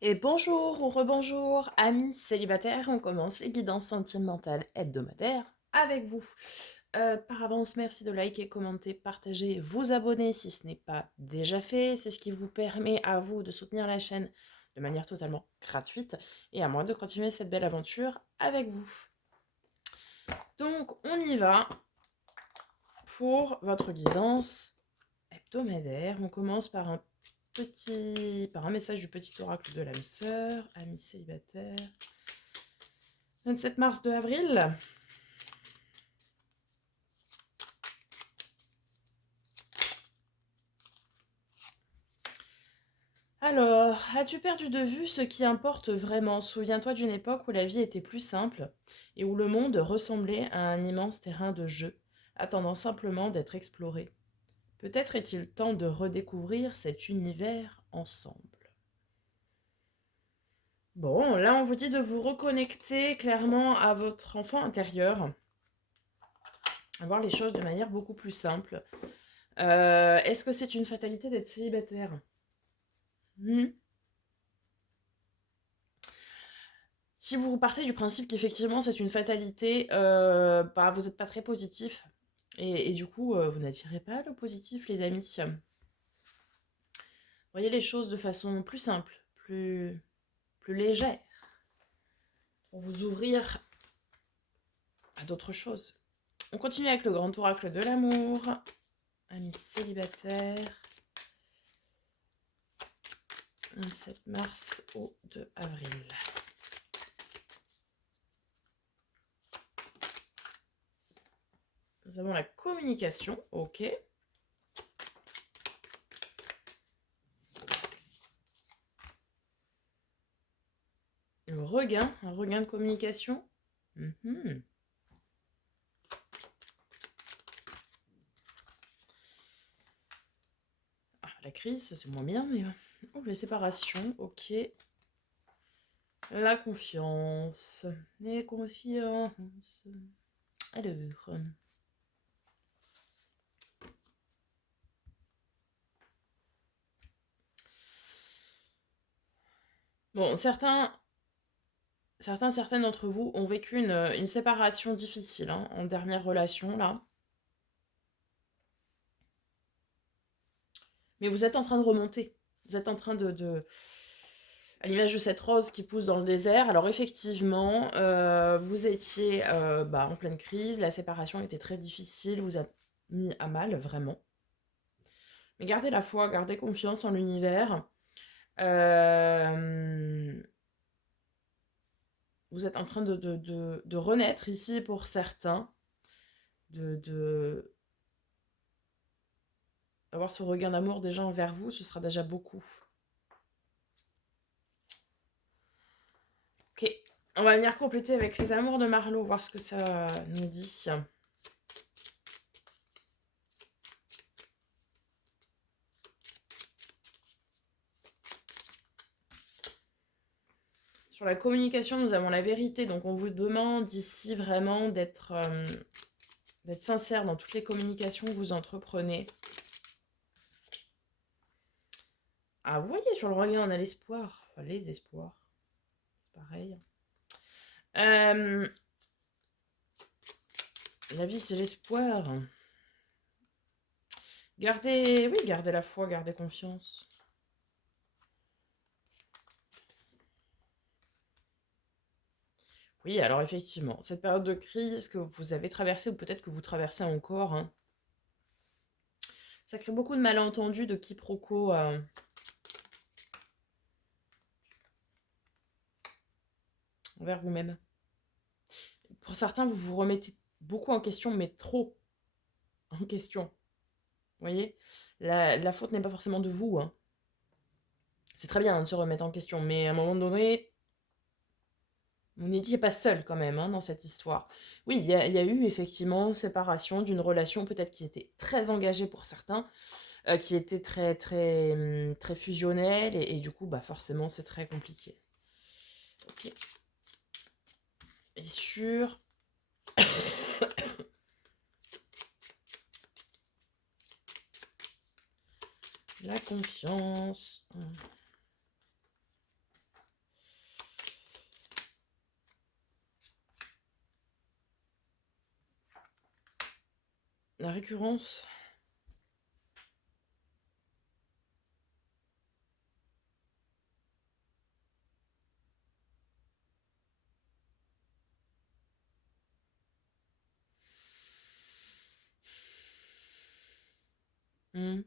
Et bonjour ou rebonjour, amis célibataires, on commence les guidances sentimentales hebdomadaires avec vous. Par avance, merci de liker, commenter, partager, vous abonner si ce n'est pas déjà fait. C'est ce qui vous permet à vous de soutenir la chaîne de manière totalement gratuite et à moi de continuer cette belle aventure avec vous. Donc, on y va pour votre guidance hebdomadaire. On commence par un message du petit oracle de l'âme sœur, amis célibataires. 27 mars 2 avril. Alors, as-tu perdu de vue ce qui importe vraiment? Souviens-toi d'une époque où la vie était plus simple et où le monde ressemblait à un immense terrain de jeu, attendant simplement d'être exploré. Peut-être est-il temps de redécouvrir cet univers ensemble. Bon, là on vous dit de vous reconnecter clairement à votre enfant intérieur, à voir les choses de manière beaucoup plus simple. Est-ce que c'est une fatalité d'être célibataire? Si vous partez du principe qu'effectivement c'est une fatalité, vous n'êtes pas très positif. Et du coup, vous n'attirez pas le positif, les amis. Voyez les choses de façon plus simple, plus légère, pour vous ouvrir à d'autres choses. On continue avec le grand oracle de l'amour. Amis célibataires. 27 mars au 2 avril. Nous avons la communication, ok. Le regain, un regain de communication. Ah, la crise, c'est moins bien, mais... Oh, les séparations, ok. La confiance. Les confiances. Alors... Bon, certaines d'entre vous ont vécu une séparation difficile hein, en dernière relation, là. Mais vous êtes en train de remonter. Vous êtes en train à l'image de cette rose qui pousse dans le désert. Alors effectivement, vous étiez en pleine crise, la séparation était très difficile, vous a mis à mal, vraiment. Mais gardez la foi, gardez confiance en l'univers. Vous êtes en train de renaître ici pour certains, d'avoir ce regain d'amour des gens envers vous, ce sera déjà beaucoup. Ok, on va venir compléter avec les amours de Marlowe, voir ce que ça nous dit. Sur la communication, nous avons la vérité, donc on vous demande ici vraiment d'être sincère dans toutes les communications que vous entreprenez. Ah, vous voyez, sur le regain, on a l'espoir. Enfin, les espoirs. C'est pareil. La vie, c'est l'espoir. Gardez la foi, gardez confiance. Oui, alors effectivement, cette période de crise que vous avez traversée, ou peut-être que vous traversez encore, hein, ça crée beaucoup de malentendus, de quiproquos envers vous-même. Pour certains, vous vous remettez beaucoup en question, mais trop en question. Vous voyez, la faute n'est pas forcément de vous. Hein. C'est très bien hein, de se remettre en question, mais à un moment donné, vous n'étiez pas seul quand même hein, dans cette histoire. Oui, il y a eu effectivement séparation d'une relation peut-être qui était très engagée pour certains, qui était très, très, très fusionnelle, et du coup, forcément, c'est très compliqué. Ok. Et sur... la confiance... La récurrence. Hmm.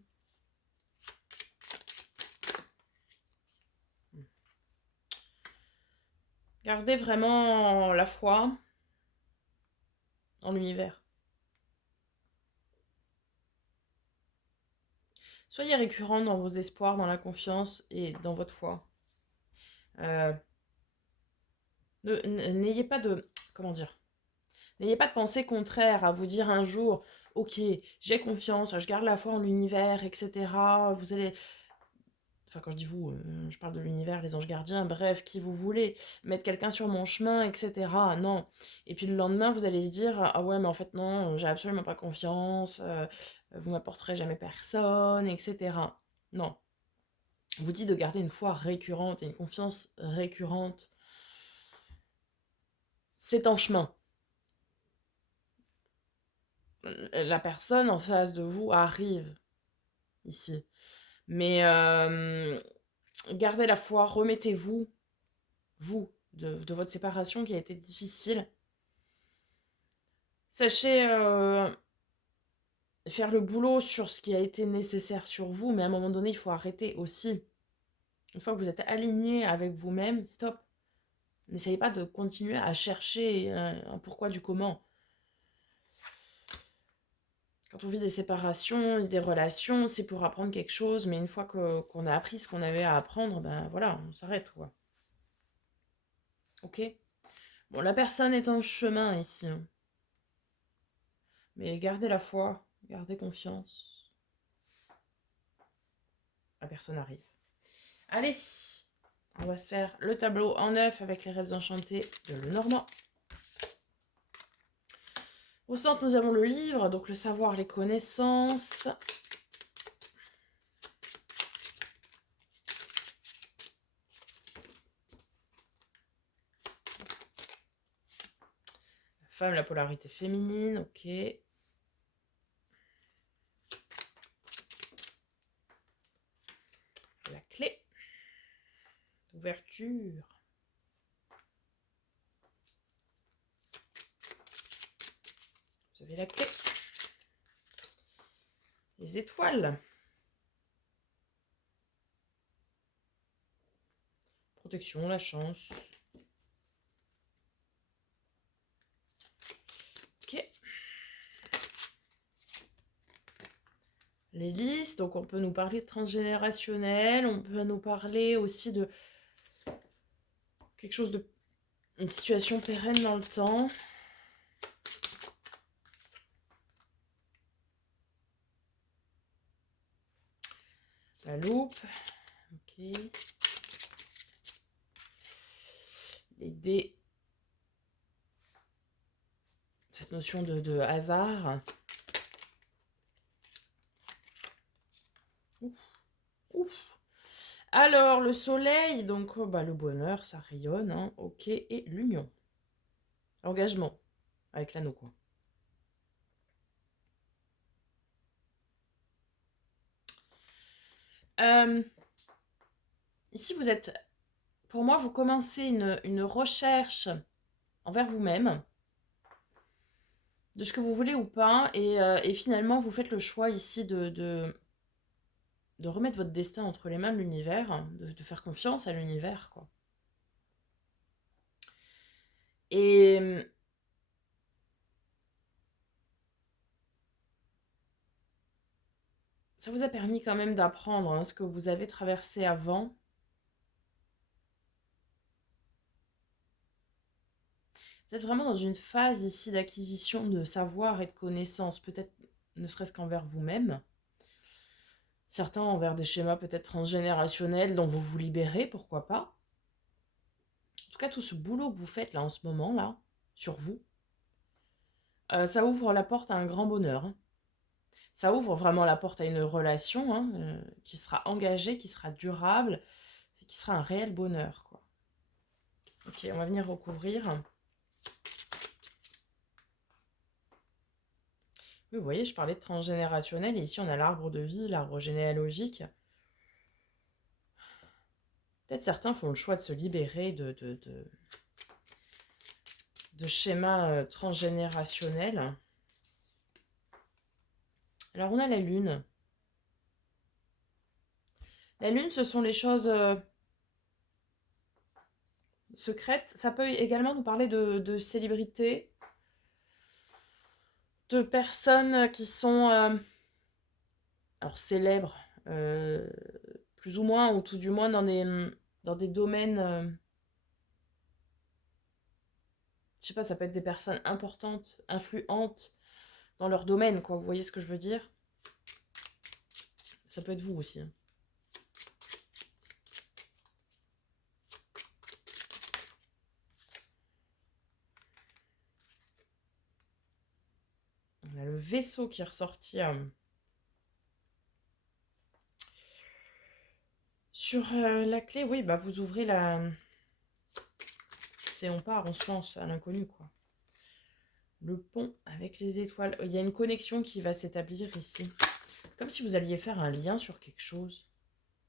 Gardez vraiment la foi en l'univers. Soyez récurrent dans vos espoirs, dans la confiance et dans votre foi. Euh, N'ayez pas de... Comment dire? N'ayez pas de pensée contraire à vous dire un jour, ok, j'ai confiance, je garde la foi en l'univers, etc. Vous allez... Enfin, quand je dis vous, je parle de l'univers, les anges gardiens, bref, qui vous voulez, mettre quelqu'un sur mon chemin, etc. Non. Et puis le lendemain, vous allez se dire, ah ouais, mais en fait, non, j'ai absolument pas confiance, vous m'apporterez jamais personne, etc. Non. On vous dit de garder une foi récurrente et une confiance récurrente. C'est en chemin. La personne en face de vous arrive ici. Mais gardez la foi, remettez-vous, vous, de votre séparation qui a été difficile. Sachez faire le boulot sur ce qui a été nécessaire sur vous, mais à un moment donné, il faut arrêter aussi. Une fois que vous êtes aligné avec vous-même, stop. N'essayez pas de continuer à chercher un pourquoi du comment. Quand on vit des séparations, des relations, c'est pour apprendre quelque chose, mais une fois qu'on a appris ce qu'on avait à apprendre, ben voilà, on s'arrête, quoi. Ok? Bon, la personne est en chemin ici, hein. Mais gardez la foi, gardez confiance. La personne arrive. Allez, on va se faire le tableau en neuf avec les rêves enchantés de Lenormand. Au centre, nous avons le livre, donc le savoir, les connaissances. La femme, la polarité féminine, ok. La clé. Ouverture. Vous avez la clé. Les étoiles. Protection, la chance. Ok. Les listes, donc on peut nous parler de transgénérationnel, on peut nous parler aussi de quelque chose de... une situation pérenne dans le temps. La loupe. Ok. Les dés. Cette notion de hasard. Ouf. Ouf. Alors, le soleil, donc bah, le bonheur, ça rayonne, hein, ok, et l'union. Engagement, avec l'anneau, quoi. Ici, vous êtes, pour moi, vous commencez une recherche envers vous-même, de ce que vous voulez ou pas, et finalement, vous faites le choix ici de remettre votre destin entre les mains de l'univers, de faire confiance à l'univers, quoi. Et ça vous a permis quand même d'apprendre hein, ce que vous avez traversé avant. Vous êtes vraiment dans une phase ici d'acquisition de savoir et de connaissances, peut-être ne serait-ce qu'envers vous-même. Certains envers des schémas peut-être transgénérationnels dont vous vous libérez, pourquoi pas. En tout cas, tout ce boulot que vous faites là en ce moment, là, sur vous, ça ouvre la porte à un grand bonheur, hein. Ça ouvre vraiment la porte à une relation hein, qui sera engagée, qui sera durable, et qui sera un réel bonheur, quoi. Ok, on va venir recouvrir. Oui, vous voyez, je parlais de transgénérationnel, et ici on a l'arbre de vie, l'arbre généalogique. Peut-être certains font le choix de se libérer de schémas transgénérationnels. Alors on a la lune. La lune, ce sont les choses secrètes. Ça peut également nous parler de célébrités, de personnes qui sont alors célèbres, euh, plus ou moins, ou tout du moins dans des domaines, je sais pas, ça peut être des personnes importantes, influentes dans leur domaine, quoi. Vous voyez ce que je veux dire? Ça peut être vous aussi, hein. On a le vaisseau qui est ressorti sur la clé. Oui, bah vous ouvrez la... C'est on part, on se lance à l'inconnu, quoi. Le pont avec les étoiles. Il y a une connexion qui va s'établir ici. Comme si vous alliez faire un lien sur quelque chose.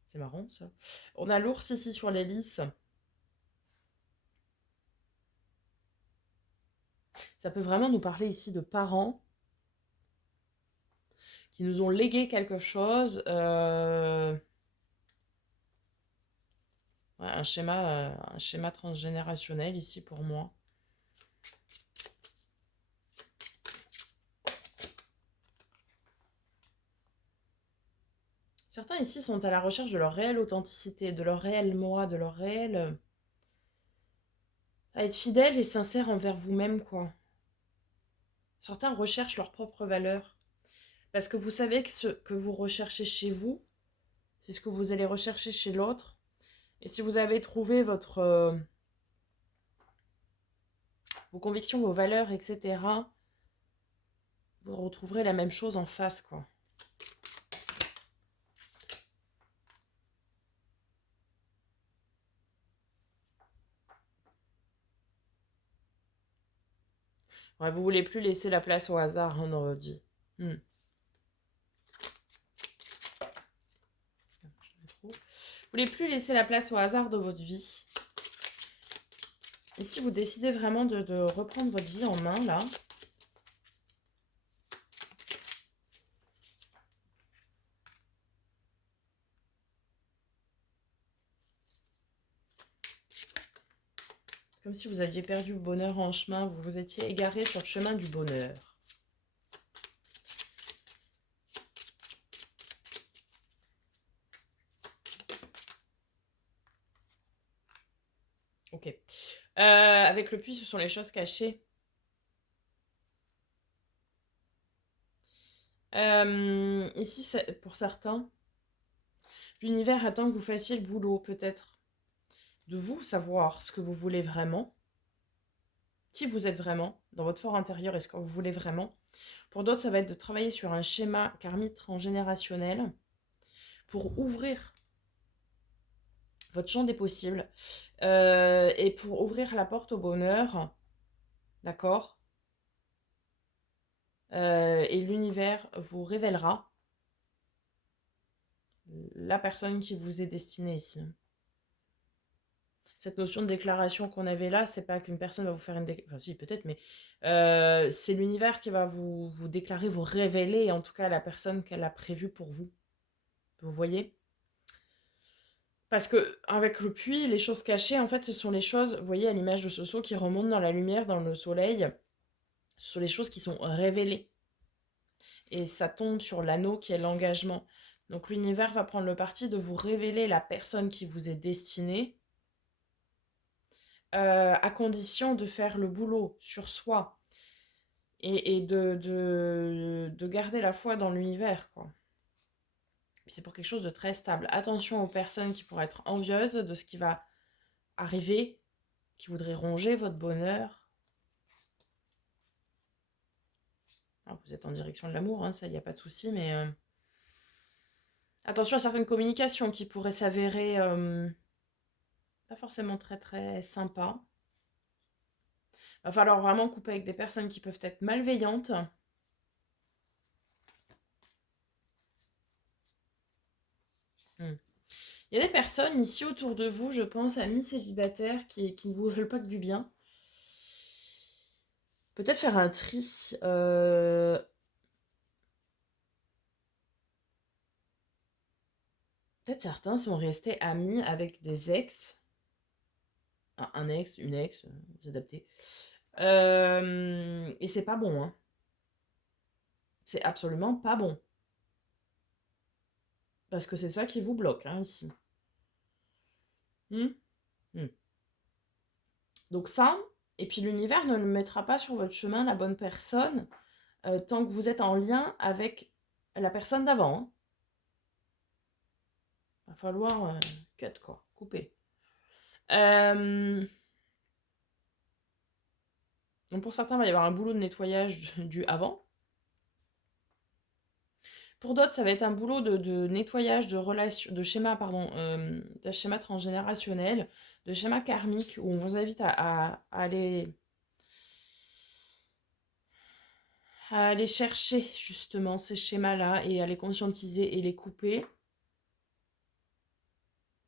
C'est marrant, ça. On a l'ours ici sur l'hélice. Ça peut vraiment nous parler ici de parents qui nous ont légué quelque chose. Ouais, un schéma transgénérationnel ici pour moi. Certains ici sont à la recherche de leur réelle authenticité, de leur réel moi, de leur réel... à être fidèle et sincère envers vous-même, quoi. Certains recherchent leur propre valeur. Parce que vous savez que ce que vous recherchez chez vous, c'est ce que vous allez rechercher chez l'autre. Et si vous avez trouvé vos convictions, vos valeurs, etc., vous retrouverez la même chose en face, quoi. Ouais, vous voulez plus laisser la place au hasard, hein, dans votre vie. Hmm. Vous voulez plus laisser la place au hasard de votre vie. Et si vous décidez vraiment de reprendre votre vie en main, là, comme si vous aviez perdu le bonheur en chemin, vous vous étiez égaré sur le chemin du bonheur. Ok. Avec le puits, ce sont les choses cachées. Ici, pour certains, l'univers attend que vous fassiez le boulot, peut-être. De vous savoir ce que vous voulez vraiment, qui vous êtes vraiment, dans votre fort intérieur, et ce que vous voulez vraiment. Pour d'autres, ça va être de travailler sur un schéma karmique transgénérationnel pour ouvrir votre champ des possibles et pour ouvrir la porte au bonheur, d'accord. Et l'univers vous révélera la personne qui vous est destinée ici. Cette notion de déclaration qu'on avait là, c'est pas qu'une personne va vous faire une déclaration, enfin si peut-être, mais c'est l'univers qui va vous déclarer, vous révéler, en tout cas la personne qu'elle a prévue pour vous. Vous voyez? Parce que avec le puits, les choses cachées, en fait, ce sont les choses, vous voyez, à l'image de ce seau qui remonte dans la lumière, dans le soleil, ce sont les choses qui sont révélées. Et ça tombe sur l'anneau qui est l'engagement. Donc l'univers va prendre le parti de vous révéler la personne qui vous est destinée, à condition de faire le boulot sur soi et de garder la foi dans l'univers, quoi. Puis c'est pour quelque chose de très stable. Attention aux personnes qui pourraient être envieuses de ce qui va arriver, qui voudraient ronger votre bonheur. Alors, vous êtes en direction de l'amour, hein, ça, il n'y a pas de souci, mais attention à certaines communications qui pourraient s'avérer pas forcément très très sympas. Va falloir vraiment couper avec des personnes qui peuvent être malveillantes. Il y a des personnes ici autour de vous, je pense, amis célibataires, qui ne vous veulent pas que du bien. Peut-être faire un tri. Peut-être certains sont restés amis avec des ex. Un ex, une ex, vous adaptez. Et c'est pas bon, hein. C'est absolument pas bon. Parce que c'est ça qui vous bloque, hein, ici. Hmm. Hmm. Donc ça, et puis l'univers ne le mettra pas sur votre chemin la bonne personne tant que vous êtes en lien avec la personne d'avant, hein. Va falloir cut, quoi, couper. Donc pour certains, il va y avoir un boulot de nettoyage du avant. Pour d'autres, ça va être un boulot de nettoyage de relation, de schéma, pardon, de schéma transgénérationnel, de schéma karmique, où on vous invite à aller chercher justement ces schémas-là et à les conscientiser et les couper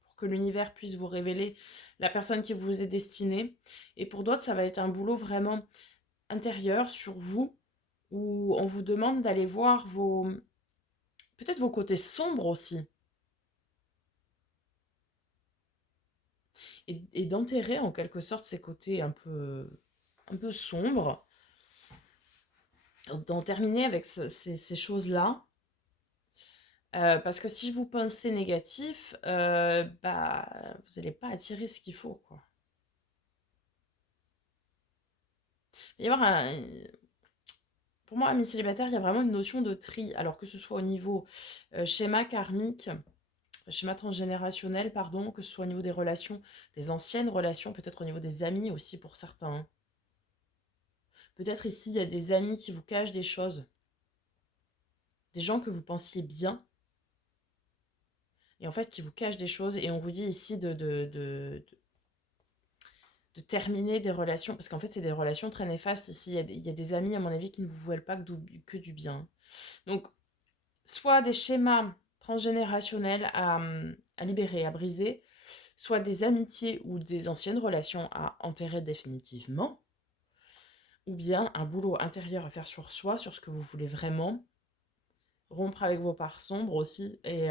pour que l'univers puisse vous révéler la personne qui vous est destinée. Et pour d'autres, ça va être un boulot vraiment intérieur sur vous, où on vous demande d'aller voir peut-être vos côtés sombres aussi, et d'enterrer en quelque sorte ces côtés un peu sombres, d'en terminer avec ces choses-là. Parce que si vous pensez négatif, bah, vous n'allez pas attirer ce qu'il faut, quoi. Il va y avoir pour moi, amis célibataires, il y a vraiment une notion de tri, alors que ce soit au niveau schéma karmique, schéma transgénérationnel, pardon, que ce soit au niveau des relations, des anciennes relations, peut-être au niveau des amis aussi pour certains, hein. Peut-être ici, il y a des amis qui vous cachent des choses, des gens que vous pensiez bien, et en fait qui vous cachent des choses, et on vous dit ici de terminer des relations, parce qu'en fait c'est des relations très néfastes ici, il y a des amis à mon avis qui ne vous veulent pas que du bien. Donc, soit des schémas transgénérationnels à libérer, à briser, soit des amitiés ou des anciennes relations à enterrer définitivement, ou bien un boulot intérieur à faire sur soi, sur ce que vous voulez vraiment, rompre avec vos parts sombres aussi, et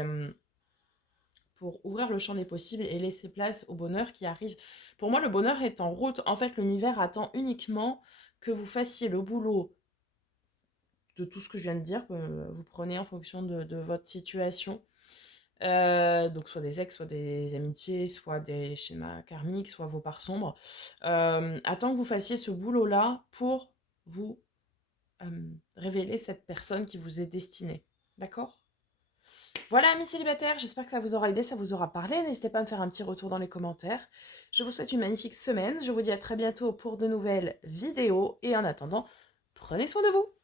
pour ouvrir le champ des possibles et laisser place au bonheur qui arrive. Pour moi, le bonheur est en route. En fait, l'univers attend uniquement que vous fassiez le boulot de tout ce que je viens de dire. Vous prenez en fonction de votre situation. Donc soit des ex, soit des amitiés, soit des schémas karmiques, soit vos parts sombres. Attend que vous fassiez ce boulot-là pour vous révéler cette personne qui vous est destinée. D'accord ? Voilà, amis célibataires, j'espère que ça vous aura aidé, ça vous aura parlé. N'hésitez pas à me faire un petit retour dans les commentaires. Je vous souhaite une magnifique semaine. Je vous dis à très bientôt pour de nouvelles vidéos. Et en attendant, prenez soin de vous.